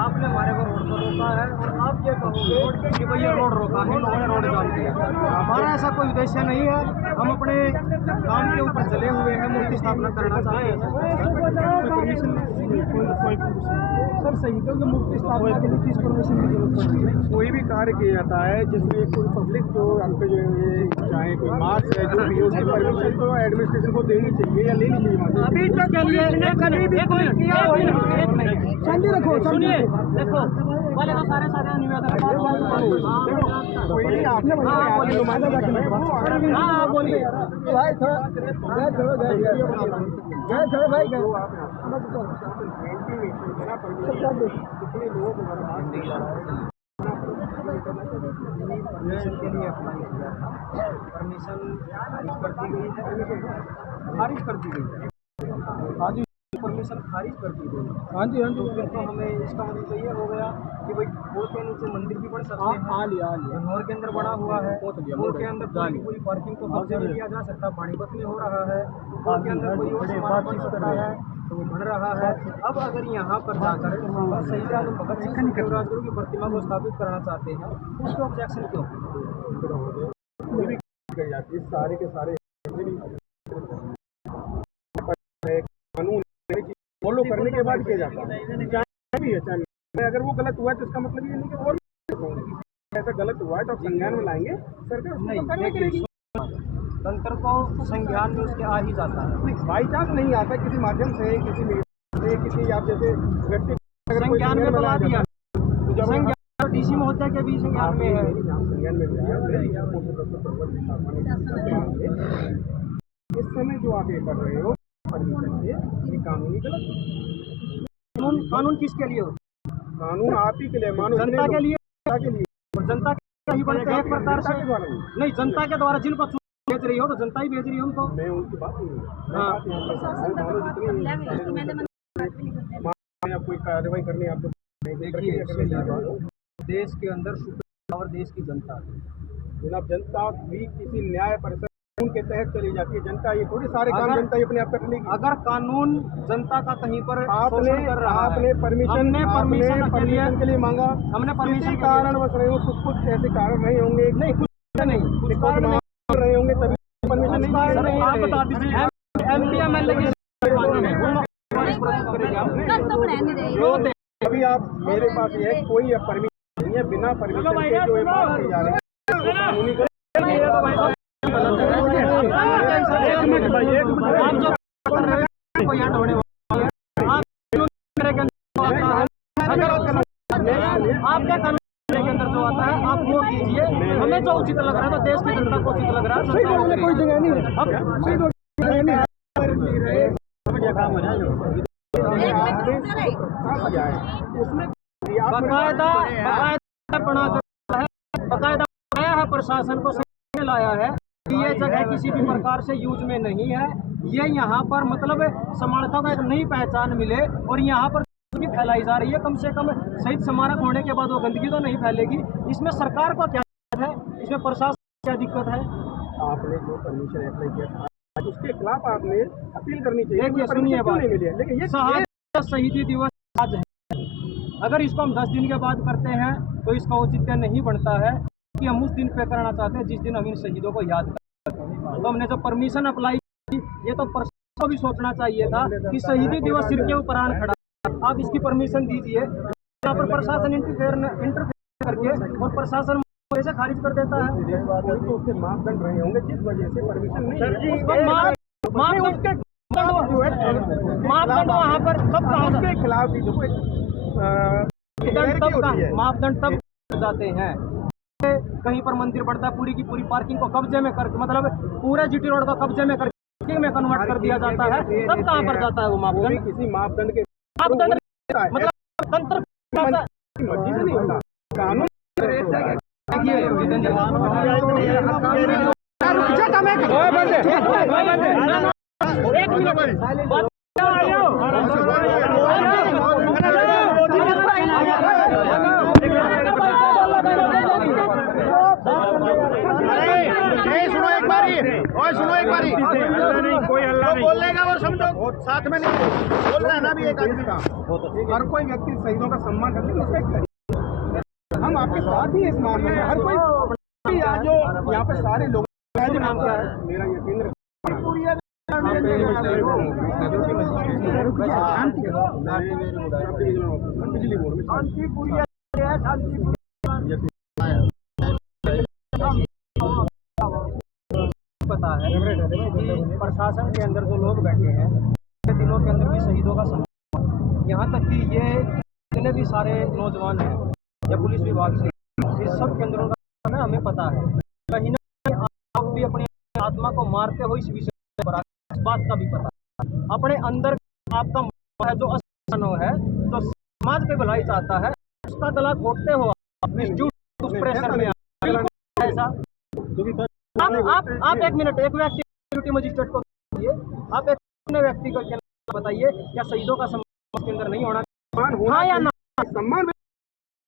आपने हमारे को रोड पर रोका है और आप ये कहोगे कि भाई ये रोड रोका है, इन्होंने रोड जाम किया। हमारा ऐसा कोई उद्देश्य नहीं है। हम अपने काम के ऊपर चले हुए हैं, मूर्ति स्थापना करना चाहते हैं। सर शहीदों की मूर्ति स्थापना के लिए किस परमिशन की जरूरत पड़ती है? कोई भी कार्य किया जाता है जिसमें कोई पब्लिक जो आपके जो ये चाहे कोई मार्च है जो भी उसकी परमिशन तो एडमिनिस्ट्रेशन को देनी चाहिए या लेनी चाहिए। अभी तक शांति रखो, सुनिए देखो पहले तो सारे निवेदन बोलिए भाई थोड़ा भाई परमिशन के लिए अप्लाई किया था, परमिशन खारिज कर दी गई है। हाँ जी, परमिशन खारिज कर दी गई। हाँ जी हाँ जी। तो हमें इसका मतलब तो ये हो गया कि भाई पुल के नीचे मंदिर भी बन सकते हैं। हाँ लिया लाहौर के अंदर बना हुआ है, पुल के अंदर पूरी पार्किंग को कब्जे में लिया जा सकता है। पानीपत में हो रहा है, पुल के अंदर कोई और सामान बन सकता है तो वो बन रहा है। अब अगर यहाँ पर जाकर शहीद आजम भगत सिंह राजगुरु की प्रतिमा को स्थापित करना चाहते हैं उसको ऑब्जेक्शन क्यों सारे के सारे कानून फॉलो करने के बाद किया जाता है। चाहे भी है चाहे अगर वो गलत हुआ है तो इसका मतलब ये नहीं कि और ऐसा गलत हुआ है तो संज्ञान में लाएंगे सरकार नहीं करेगी। तंत्र को संज्ञान में उसके आ ही जाता है, बाई चांस नहीं आता किसी माध्यम से किसी किसी आप जैसे व्यक्ति संज्ञान में बता दिया डीसी महोदय के भी संज्ञान में है। संज्ञान में इस समय जो आप ये कर रहे हो परमिशन से ये कानूनी गलत है। कानून किसके लिए हो? कानून आप ही के लिए, मानो जनता के लिए और जनता के ही बनते हैं एक प्रकार से। नहीं, जनता के द्वारा जिनको भेज रही हो तो जनता ही भेज रही है उनको। मैं उनकी बात नहीं, कोई कार्रवाई करनी आपको देखिए। देश के अंदर और देश की जनता जनाब, जनता भी किसी न्याय परिषद के तहत चली जाती है। जनता ये थोड़ी सारे काम जनता ही अपने आप कर लेगी। अगर कानून जनता का कहीं पर आपने परमिशन के लिए मांगा, हमने परमिशन कारण बस रहे हो कुछ ऐसे कारण नहीं होंगे, नहीं कुछ नहीं कुछ कारण रहे होंगे तभी परमिशन नहीं। आप बता दीजिए एमपी अभी आप मेरे पास ये कोई परमिशन नहीं है, बिना परमिशन के जो बात की जा रही है आपके कानून के अंदर जो आता है आप वो कीजिए। हमें जो उचित लग रहा है तो देश की जनता को उचित लग रहा है कोई जगह नहीं बकायदा आया है, प्रशासन को लाया है कि ये जगह किसी भी प्रकार से यूज में नहीं है। ये यहाँ पर मतलब समानता को एक नई पहचान मिले और यहाँ पर फैलाई जा रही है। कम से कम शहीद स्मारक होने के बाद वो गंदगी तो नहीं फैलेगी। इसमें सरकार को क्या है, इसमें प्रशासन क्या दिक्कत है? आपने जो परमिशन अप्लाई किया उसके खिलाफ आपने अपील करनी चाहिए। देखिए सुनिए बात, लेकिन ये शहीदी दिवस आज है, अगर इसको हम 10 दिन के बाद करते हैं तो इसका औचित्य नहीं बनता है कि हम उस दिन पे करना चाहते हैं जिस दिन हम इन शहीदों को याद करते हैं। तो हमने जो परमिशन अप्लाई की ये तो प्रशासन को भी सोचना चाहिए था कि शहीदी दिवस सिर के ऊपर आन खड़ा, आप इसकी परमिशन दीजिए। यहाँ पर प्रशासन इंटरफेयर करके और प्रशासन ऐसे खारिज कर देता है तो उसके मापदंड रहे होंगे जिस वजह से परमिशन नहीं है। मापदंड वहाँ पर उसके खिलाफ भी मापदंड तब जाते हैं कहीं पर मंदिर बढ़ता है पूरी की पूरी पार्किंग को कब्जे में कर, मतलब पूरे जीटी रोड को कब्जे में कर में कन्वर्ट कर दिया जाता है, तब कहाँ पर जाता है वो मापदंड? किसी मापदंड के मापदंड मतलब तंत्र मर्जी से नहीं होता, कानून एक मिनट सुनो एक बारी कोई हल्ला नहीं बोलने का वो समझो साथ में नहीं बोल रहा है ना भी एक आदमी का हर कोई व्यक्ति शहीदों का सम्मान करके रिस्पेक्ट करे। हम आपके साथ ही इस मामले में हर कोई जो यहाँ पे सारे लोग नाम क्या है मेरा यकीन बिजली बोर्ड पता है कि प्रशासन के अंदर जो लोग बैठे हैं दिनों के अंदर भी शहीदों का सम्मान, यहाँ तक कि ये जितने भी सारे नौजवान हैं या पुलिस विभाग से इस सब केंद्रों का ना हमें पता है, कहीं ना कहीं आप भी अपनी आत्मा को मारते हो इस विषय पर, इस बात का भी पता है। अपने अंदर आपका है जो असनो है, जो समाज की भलाई चाहता है, उसका गला घोटते हो उस प्रेशर में ऐसा। आप एक मिनट एक व्यक्ति ड्यूटी मजिस्ट्रेट को दिए, आप एक अन्य व्यक्ति को बताइए क्या शहीदों का सम्मान के अंदर नहीं होना? हाँ या ना? सम्मान